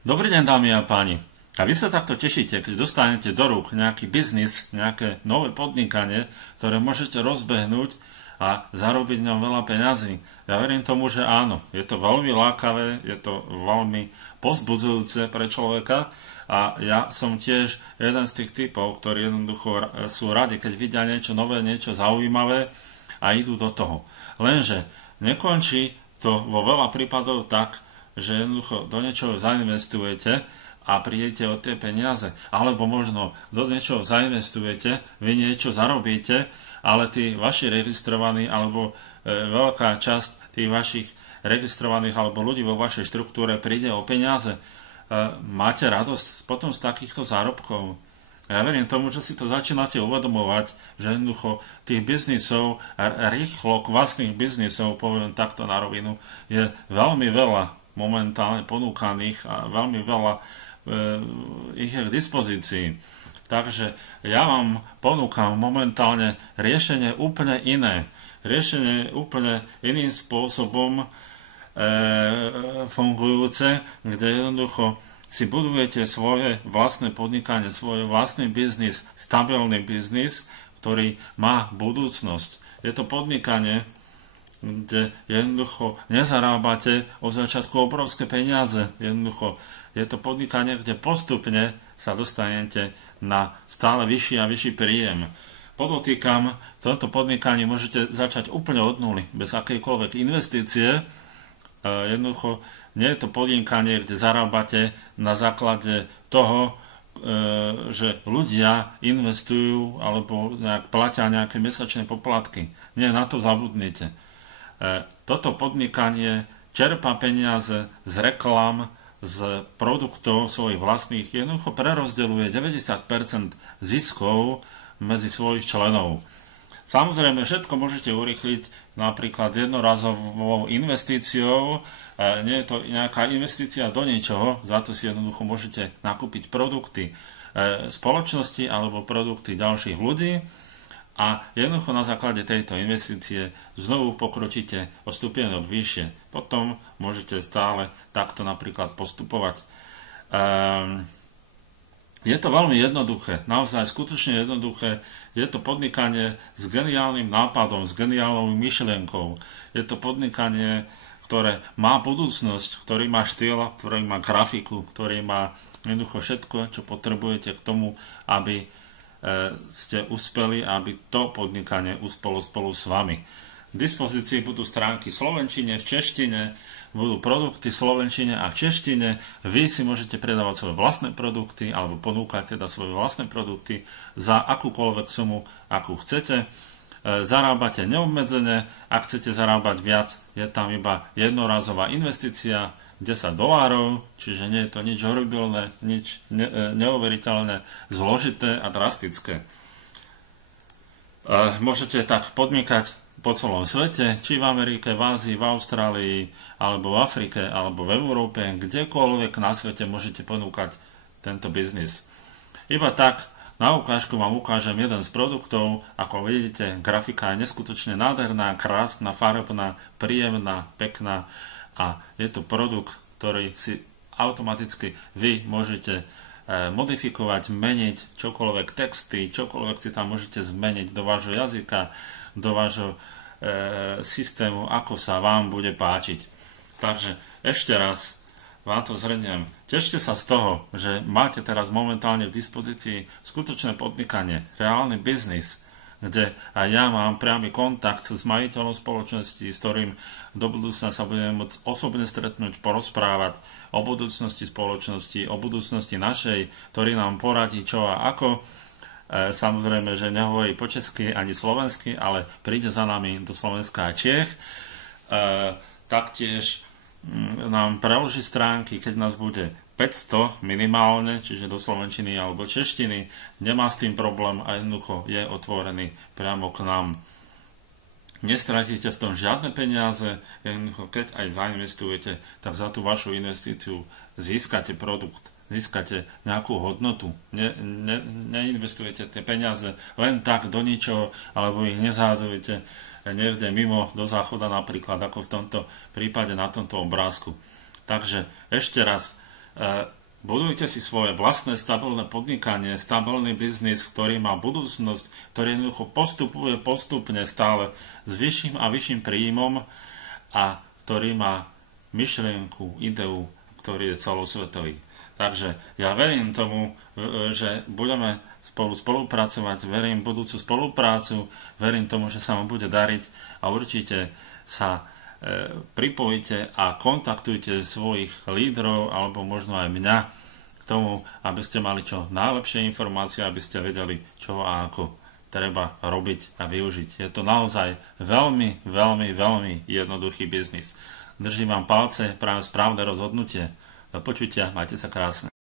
Dobrý deň, dámy a páni. A vy sa takto tešíte, keď dostanete do rúk nejaký biznis, nejaké nové podnikanie, ktoré môžete rozbehnúť a zarobiť v ňom veľa peňazí. Ja verím tomu, že áno. Je to veľmi lákavé, je to veľmi povzbudzujúce pre človeka a ja som tiež jeden z tých typov, ktorí jednoducho sú radi, keď vidia niečo nové, niečo zaujímavé a idú do toho. Lenže nekončí to vo veľa prípadov tak, že jednoducho do niečoho zainvestujete a prídete o tie peniaze. Alebo možno do niečoho zainvestujete, vy niečo zarobíte, ale tí vaši registrovaní alebo veľká časť tých vašich registrovaných alebo ľudí vo vašej štruktúre príde o peniaze. Máte radosť potom z takýchto zárobkov? Ja verím tomu, že si to začínate uvedomovať, že jednoducho tých biznisov, rýchlo vlastných biznisov, poviem takto na rovinu, je veľmi veľa momentálne ponúkaných a veľmi veľa ich je k dispozícii. Takže ja vám ponúkam momentálne riešenie úplne iné. Riešenie úplne iným spôsobom fungujúce, kde jednoducho si budujete svoje vlastné podnikanie, svoj vlastný biznis, stabilný biznis, ktorý má budúcnosť. Je to podnikanie, kde jednoducho nezarábate od začiatku obrovské peniaze. Jednoducho je to podnikanie, kde postupne sa dostanete na stále vyšší a vyšší príjem. Podotýkam, v tomto podnikaní môžete začať úplne od nuly, bez akejkoľvek investície. Jednoducho nie je to podnikanie, kde zarábate na základe toho, že ľudia investujú alebo platia nejaké mesačné poplatky. Nie, na to zabudnite. Toto podnikanie čerpá peniaze z reklam, z produktov svojich vlastných, jednoducho prerozdeľuje 90% ziskov medzi svojich členov. Samozrejme, všetko môžete urýchliť napríklad jednorazovou investíciou. Nie je to nejaká investícia do ničoho, za to si jednoducho môžete nakúpiť produkty spoločnosti alebo produkty ďalších ľudí a jednoducho na základe tejto investície znovu pokročíte o stupienok vyššie. Potom môžete stále takto napríklad postupovať. Je to veľmi jednoduché, naozaj skutočne jednoduché. Je to podnikanie s geniálnym nápadom, s geniálnou myšlienkou. Je to podnikanie, ktoré má budúcnosť, ktorý má štýl, ktorý má grafiku, ktorý má jednoducho všetko, čo potrebujete k tomu, aby ste uspeli, aby to podnikanie uspelo spolu s vami. V dispozícii budú stránky v slovenčine, v češtine, budú produkty v slovenčine a v češtine. Vy si môžete predávať svoje vlastné produkty alebo ponúkať teda svoje vlastné produkty za akúkoľvek sumu, akú chcete. Zarábate neobmedzene, ak chcete zarábať viac, je tam iba jednorazová investícia $10, čiže nie je to nič horibilné, nič neuveriteľné, zložité a drastické. Môžete tak podnikať po celom svete, či v Amerike, v Ázii, v Austrálii, alebo v Afrike, alebo v Európe, kdekoľvek na svete môžete ponúkať tento biznis. Iba tak, na ukážku vám ukážem jeden z produktov. Ako vidíte, grafika je neskutočne nádherná, krásna, farebná, príjemná, pekná a je to produkt, ktorý si automaticky vy môžete modifikovať, meniť čokoľvek texty, čokoľvek si tam môžete zmeniť do vášho jazyka, do vášho systému, ako sa vám bude páčiť. Takže ešte raz vám to zhrniem. Tešte sa z toho, že máte teraz momentálne v dispozícii skutočné podnikanie, reálny biznis, kde aj ja mám priamy kontakt s majiteľom spoločnosti, s ktorým do budúcna sa budeme môcť osobne stretnúť, porozprávať o budúcnosti spoločnosti, o budúcnosti našej, ktorý nám poradí čo a ako. Samozrejme, že nehovorí po česky ani slovensky, ale príde za nami do Slovenska a Čiech. Taktiež nám preloží stránky, keď nás bude 500 minimálne, čiže do slovenčiny alebo češtiny, nemá s tým problém a jednoducho je otvorený priamo k nám. Nestratíte v tom žiadne peniaze, jednoducho keď aj zainvestujete, tak za tú vašu investíciu získate produkt, získate nejakú hodnotu. Neinvestujete tie peniaze len tak do ničoho, alebo ich nezádzujete niekde mimo do záchoda napríklad, ako v tomto prípade na tomto obrázku. Takže ešte raz, budujte si svoje vlastné stabilné podnikanie, stabilný biznis, ktorý má budúcnosť, ktorý jednoducho postupuje postupne stále s vyšším a vyšším príjmom a ktorý má myšlienku, ideu, ktorý je celosvetový. Takže ja verím tomu, že budeme spolupracovať, verím budúcu spoluprácu, verím tomu, že sa vám bude dariť a určite sa pripojite a kontaktujte svojich lídrov alebo možno aj mňa k tomu, aby ste mali čo najlepšie informácie, aby ste vedeli, čo a ako treba robiť a využiť. Je to naozaj veľmi, veľmi, veľmi jednoduchý biznis. Držím vám palce, práve správne rozhodnutie. Do počutia, majte sa krásne.